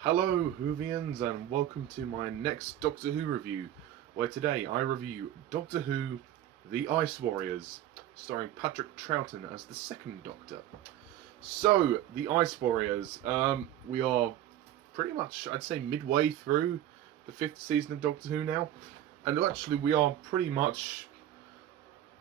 Hello Whovians, and welcome to my next Doctor Who review, where today I review Doctor Who The Ice Warriors, starring Patrick Troughton as the second Doctor. So, The Ice Warriors, we are pretty much, I'd say, midway through the 5th season of Doctor Who now, and actually we are pretty much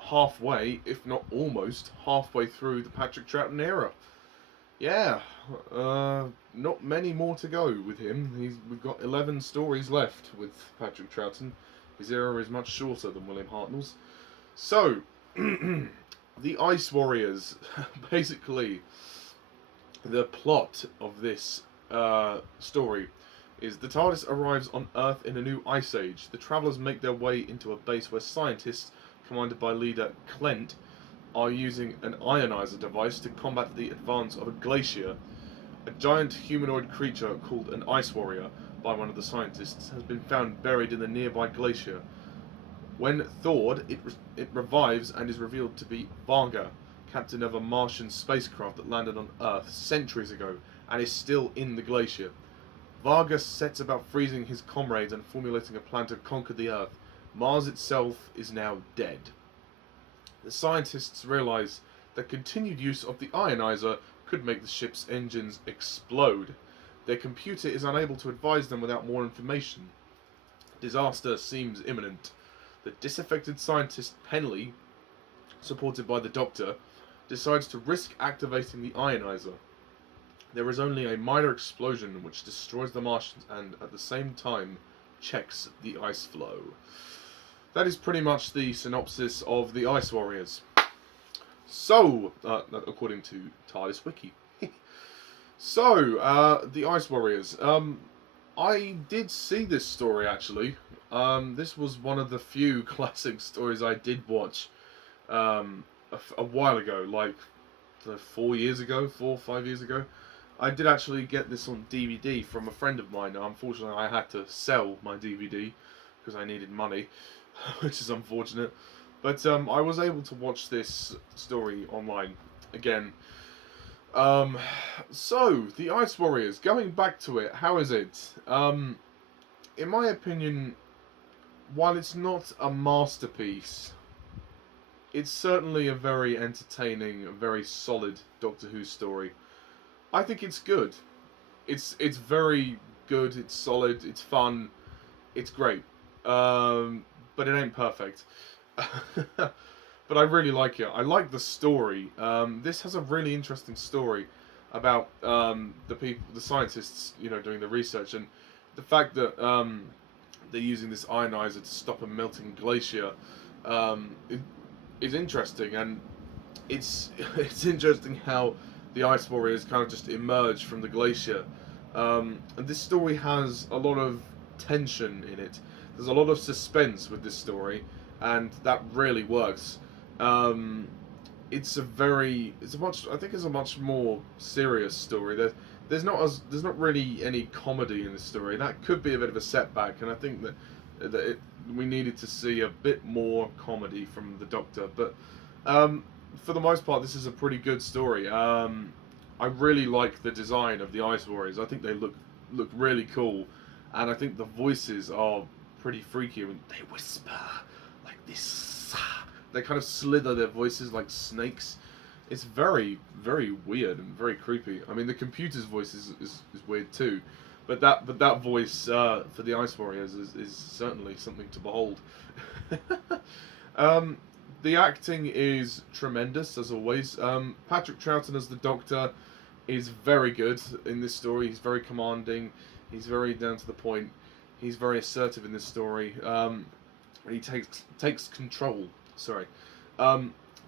halfway, if not almost, halfway through the Patrick Troughton era. Yeah, not many more to go with him. We've got 11 stories left with Patrick Troughton. His era is much shorter than William Hartnell's. So, the Ice Warriors. Basically, the plot of this story is the TARDIS arrives on Earth in a new ice age. The travellers make their way into a base where scientists, commanded by leader Clent, are using an ionizer device to combat the advance of a glacier. A giant humanoid creature called an Ice Warrior by one of the scientists has been found buried in the nearby glacier. When thawed, it revives and is revealed to be Varga, captain of a Martian spacecraft that landed on Earth centuries ago and is still in the glacier. Varga sets about freezing his comrades and formulating a plan to conquer the Earth. Mars itself is now dead. The scientists realize that continued use of the ionizer could make the ship's engines explode. Their computer is unable to advise them without more information. Disaster seems imminent. The disaffected scientist Penley, supported by the Doctor, decides to risk activating the ionizer. There is only a minor explosion which destroys the Martians and, at the same time, checks the ice flow. That is pretty much the synopsis of the Ice Warriors. So, according to TARDIS Wiki. So, the Ice Warriors. I did see this story actually. This was one of the few classic stories I did watch a while ago, like 4 years ago, 4 or 5 years ago. I did actually get this on DVD from a friend of mine. Unfortunately, I had to sell my DVD because I needed money. Which is unfortunate, but I was able to watch this story online again. So, the Ice Warriors, going back to it, how is it? In my opinion, while it's not a masterpiece, it's certainly a very entertaining, very solid Doctor Who story. I think it's good. It's very good, it's solid, it's fun, it's great. But it ain't perfect. But I really like it. I like the story. This has a really interesting story about the scientists, doing the research, and the fact that they're using this ionizer to stop a melting glacier is interesting, and it's interesting how the Ice Warriors kind of just emerge from the glacier. And this story has a lot of tension in it. There's a lot of suspense with this story, and that really works. It's a much more serious story. There's not really any comedy in this story. That could be a bit of a setback, and I think that we needed to see a bit more comedy from the Doctor. But for the most part, this is a pretty good story. I really like the design of the Ice Warriors. I think they look really cool, and I think the voices are pretty freaky. When they whisper like this, they kind of slither their voices like snakes. It's very, very weird and very creepy. I mean, the computer's voice is weird too, but that voice for the Ice Warriors is certainly something to behold. The acting is tremendous as always. Patrick Troughton as the Doctor is very good in this story. He's very commanding. He's very down to the point. He's very assertive in this story. He takes control. Sorry.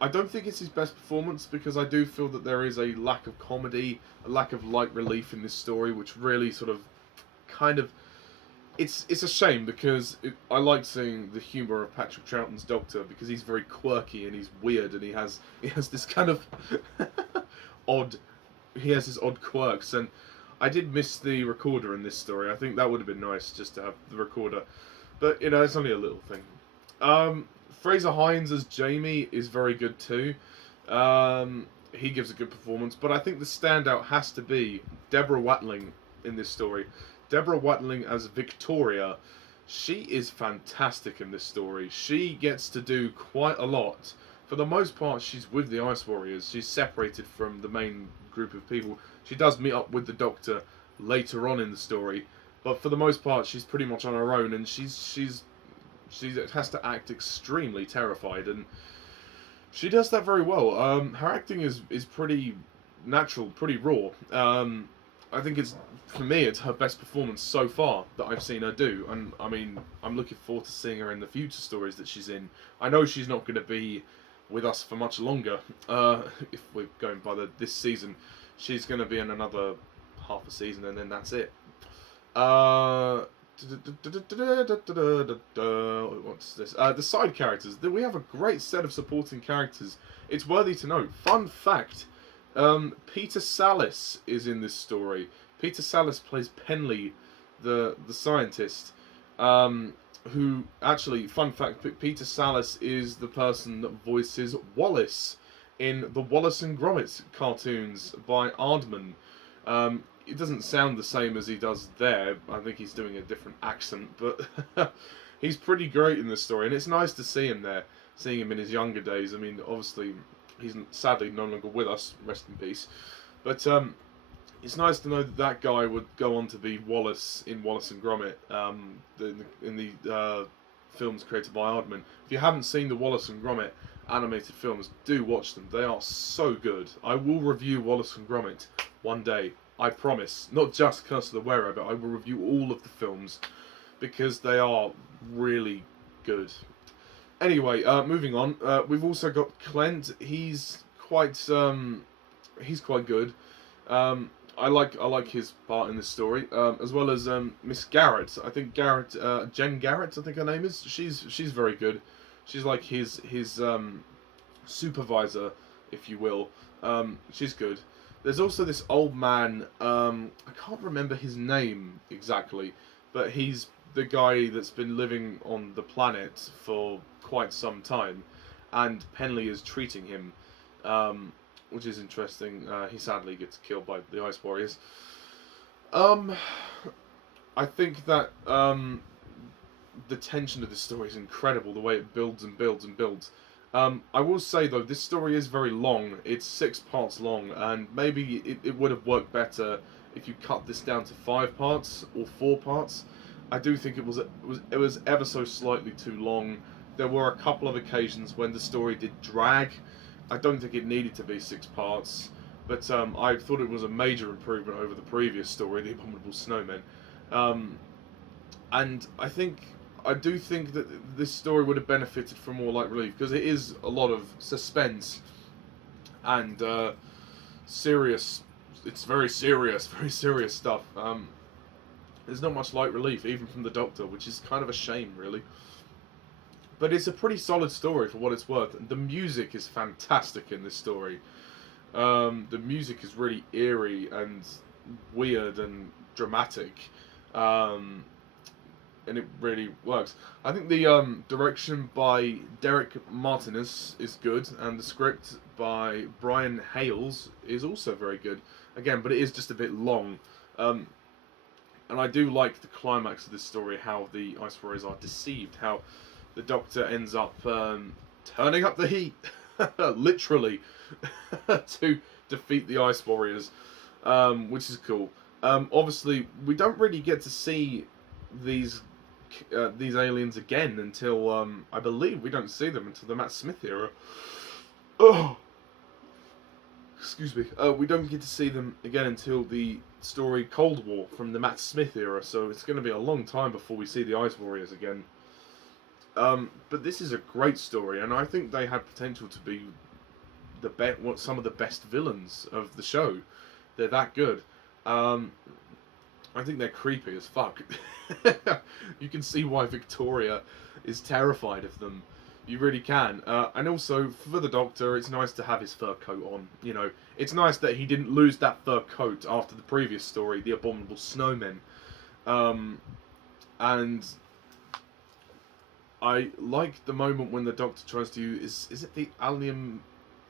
I don't think it's his best performance because I do feel that there is a lack of comedy, a lack of light relief in this story, which really sort of, kind of, it's a shame because I like seeing the humour of Patrick Troughton's Doctor because he's very quirky and he's weird and he has this kind of odd, he has his odd quirks, and I did miss the recorder in this story. I think that would have been nice just to have the recorder, but it's only a little thing. Frazer Hines as Jamie is very good too. He gives a good performance, but I think the standout has to be Deborah Watling in this story. Deborah Watling as Victoria. She is fantastic in this story. She gets to do quite a lot. For the most part, she's with the Ice Warriors. She's separated from the main group of people. She does meet up with the Doctor later on in the story, but for the most part, she's pretty much on her own, and she has to act extremely terrified, and she does that very well. Her acting is pretty natural, pretty raw. I think for me, it's her best performance so far that I've seen her do, and I mean, I'm looking forward to seeing her in the future stories that she's in. I know she's not going to be with us for much longer. If we're going by this season, she's going to be in another half a season, and then that's it. What's this? The side characters. We have a great set of supporting characters. It's worthy to note. Fun fact: Peter Sallis is in this story. Peter Sallis plays Penley, the scientist. Who actually, fun fact: Peter Sallis is the person that voices Wallace in the Wallace and Gromit cartoons by Aardman. It doesn't sound the same as he does there. I think he's doing a different accent, but he's pretty great in this story, and it's nice to see him there, seeing him in his younger days. I mean, obviously, he's sadly no longer with us, rest in peace, but it's nice to know that guy would go on to be Wallace in Wallace and Gromit, in the films created by Aardman. If you haven't seen the Wallace and Gromit animated films, do watch them. They are so good. I will review Wallace and Gromit one day. I promise. Not just Curse of the Were-Rabbit, I will review all of the films because they are really good. Anyway, moving on. We've also got Clint. He's quite good. I like his part in this story, as well as Miss Garrett. I think Jen Garrett, I think her name is. She's very good. She's like his supervisor, if you will. She's good. There's also this old man, I can't remember his name exactly, but he's the guy that's been living on the planet for quite some time, and Penley is treating him, which is interesting. He sadly gets killed by the Ice Warriors. I think that the tension of this story is incredible, the way it builds and builds and builds. I will say though, this story is very long. It's 6 parts long, and maybe it would have worked better if you cut this down to 5 parts or 4 parts. I do think it was ever so slightly too long. There were a couple of occasions when the story did drag. I don't think it needed to be 6 parts, but I thought it was a major improvement over the previous story, The Abominable Snowmen. And I do think that this story would have benefited from more light relief, because it is a lot of suspense and serious. It's very serious stuff. There's not much light relief, even from the Doctor, which is kind of a shame, really. But it's a pretty solid story for what it's worth. The music is fantastic in this story. The music is really eerie and weird and dramatic. And it really works. I think the direction by Derek Martinez is good, and the script by Brian Hales is also very good. Again, but it is just a bit long. And I do like the climax of this story, how the Ice Warriors are deceived, how the Doctor ends up turning up the heat, literally, to defeat the Ice Warriors, which is cool. Obviously, we don't really get to see these aliens again until I believe we don't see them until the Matt Smith era. Oh, excuse me. We don't get to see them again until the story Cold War from the Matt Smith era. So it's going to be a long time before we see the Ice Warriors again. But this is a great story, and I think they had potential to be some of the best villains of the show. They're that good. I think they're creepy as fuck. You can see why Victoria is terrified of them. You really can. And also, for the Doctor, it's nice to have his fur coat on. You know, it's nice that he didn't lose that fur coat after the previous story, The Abominable Snowmen. And I like the moment when the Doctor tries to is it the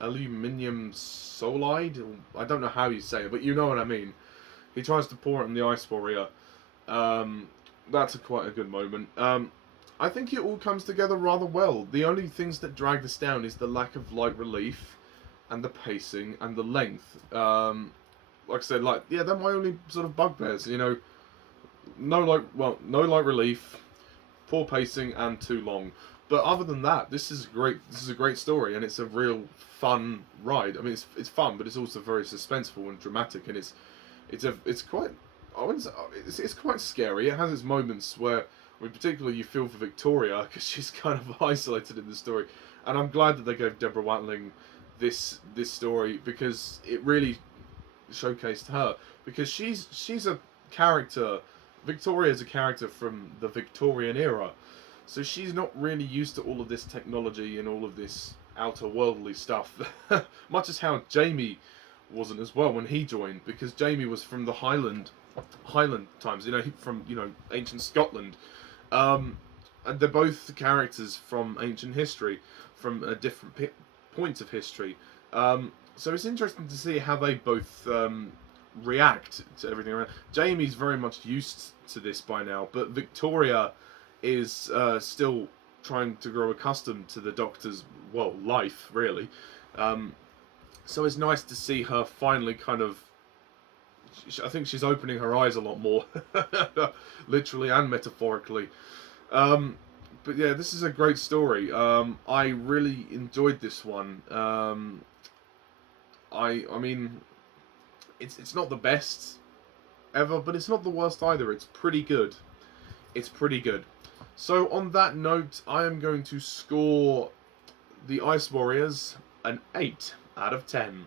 aluminium solide? I don't know how you say it, but you know what I mean. He tries to pour it on the Ice Warrior. That's quite a good moment. I think it all comes together rather well. The only things that drag this down is the lack of light relief, and the pacing, and the length. Like I said, they're my only sort of bugbears. You know, no light relief, poor pacing, and too long. But other than that, this is a great story, and it's a real fun ride. I mean, it's fun, but it's also very suspenseful and dramatic, and it's quite scary. It has its moments where, particularly you feel for Victoria because she's kind of isolated in the story, and I'm glad that they gave Deborah Watling this story because it really showcased her, because she's a character. Victoria is a character from the Victorian era, so she's not really used to all of this technology and all of this outer worldly stuff, much as how Jamie wasn't as well when he joined, because Jamie was from the Highland times, from ancient Scotland, and they're both characters from ancient history, from different points of history. So it's interesting to see how they both react to everything around. Jamie's very much used to this by now, but Victoria is still trying to grow accustomed to the Doctor's life, really. So it's nice to see her finally kind of. I think she's opening her eyes a lot more, literally and metaphorically. But yeah, this is a great story. I really enjoyed this one. I mean, it's not the best ever, but it's not the worst either. It's pretty good. It's pretty good. So on that note, I am going to score the Ice Warriors an 8 out of 10.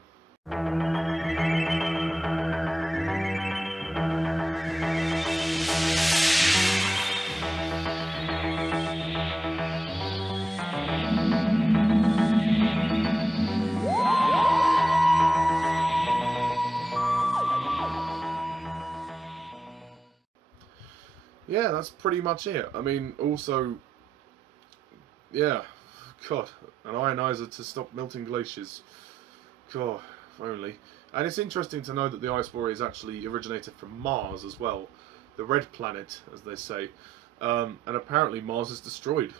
Yeah, that's pretty much it. I mean, also, yeah, God, an ionizer to stop melting glaciers. God, if only. And it's interesting to know that the Ice Warriors actually originated from Mars as well, the red planet, as they say. And apparently Mars is destroyed.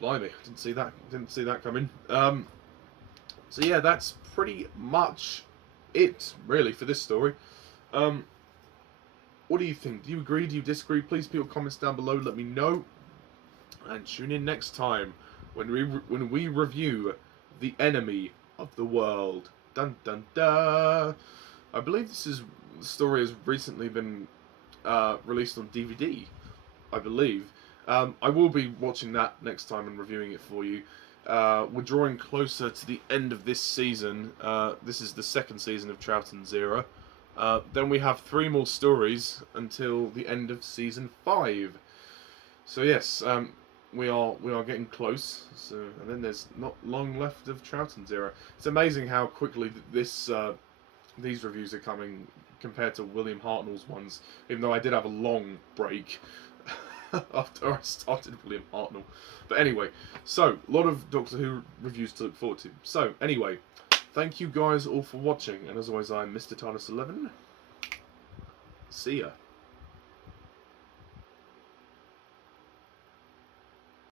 Blimey, didn't see that coming. So yeah, that's pretty much it, really, for this story. What do you think? Do you agree? Do you disagree? Please put your comments down below. Let me know. And tune in next time when we review The Enemy of the World. Dun dun dun. I believe the story has recently been released on DVD. I believe. I will be watching that next time and reviewing it for you. We're drawing closer to the end of this season. This is the second season of Troughton's era. Then we have 3 more stories until the end of season 5. So yes, we are getting close. So, and then there's not long left of Troughton's era. It's amazing how quickly these reviews are coming compared to William Hartnell's ones. Even though I did have a long break after I started William Hartnell. But anyway, so a lot of Doctor Who reviews to look forward to. So anyway. Thank you guys all for watching, and as always, I'm Mr. TARDIS11. See ya.